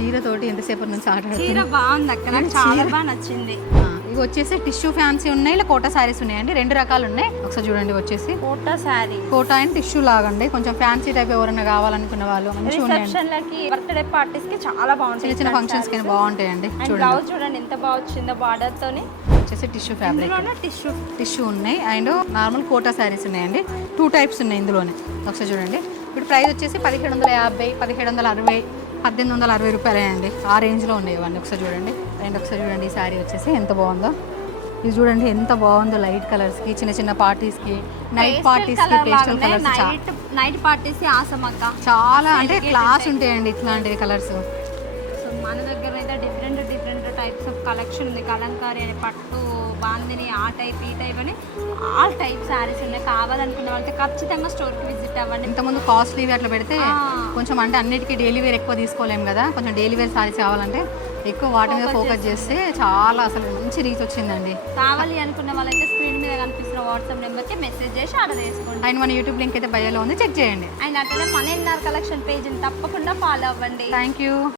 చీరతోటి ఎంతసేపటి నుంచి చీర బాగుంది అక్క, నాకు చాలా బాగా నచ్చింది. ఇవి వచ్చేసి టిష్యూ ఫ్యాన్సీ ఉన్నాయి, ఇలా కోటా శారీస్ ఉన్నాయండి. 2 రకాలు ఉన్నాయి. ఒకసారి చూడండి, వచ్చేసి కోటా శారీ, కోటా అండ్ టిష్యూ లాగండి. కొంచెం ఫ్యాన్సీ టైప్ ఎవరైనా కావాలనుకున్న వాళ్ళు మంచిగా ఉన్నాయండి. రిసెప్షన్లకి, బర్త్డే పార్టీస్ కి చాలా బాగుంటాయి. చిన్న ఫంక్షన్స్ కి బాగుంటాయండి. బ్లౌజ్ చూడండి ఎంత బాగా వచ్చిందో బార్డర్ తోని. వచ్చేసి టిష్యూ ఫ్యాబ్రిక్, టిష్యూ ఉన్నాయి. అండ్ నార్మల్ కోటా శారీస్ ఉన్నాయండి. 2 టైప్స్ ఉన్నాయి ఇందులోనే. ఒకసారి చూడండి, ఇప్పుడు ప్రైస్ వచ్చేసి 1750, 1760, 1860 రూపాయలే అండి. ఆ రేంజ్లో ఉన్నాయి ఇవన్నీ. ఒకసారి చూడండి. అండ్ ఒకసారి చూడండి, ఈ శారీ వచ్చేసి ఎంత బాగుందో. ఇది చూడండి ఎంత బాగుందో. లైట్ కలర్స్కి, చిన్న చిన్న పార్టీస్కి, నైట్ పార్టీస్కి, పేస్టల్ కలర్స్, నైట్ పార్టీస్ ఆసమక్క చాలా అంటే క్లాస్ ఉంటాయండి ఇట్లాంటివి కలర్స్. సో మన దగ్గర అయితే డిఫరెంట్ టైప్స్ ఆఫ్ కలెక్షన్ ఉంది. కలంకారీ అని, పట్టు, బాందిని, ఆ టైప్ ఈ టైప్ అని ఆల్ టైప్ శారీస్ ఉన్నాయి. కావాలనుకున్న వాళ్ళకి ఖచ్చితంగా స్టోర్కి విజిట్ అవ్వండి. ఇంతకుముందు కాస్ట్లీవి అట్లా పెడితే కొంచెం అంటే అన్నిటికీ డైలీ వేర్ ఎక్కువ తీసుకోలేము కదా. కొంచెం డైలీ వేర్ శారీస్ కావాలంటే ఎక్కువ వాటి మీద ఫోకస్ చేస్తే చాలా అసలు మంచి రీచ్ వచ్చిందండి. కావాలి అనుకున్న వాళ్ళైతే స్క్రీన్ మీద కనిపిస్తున్న వాట్సాప్ నెంబర్కి మెసేజ్ చేసి ఆర్డర్ చేసుకోండి. అండ్ మన యూట్యూబ్ లింక్ అయితే బయోలో ఉంది, చెక్ చేయండి. అండ్ అట్లనే మన ఎన్ఆర్ కలెక్షన్ పేజ్ని తప్పకుండా ఫాలో అవ్వండి. Thank you.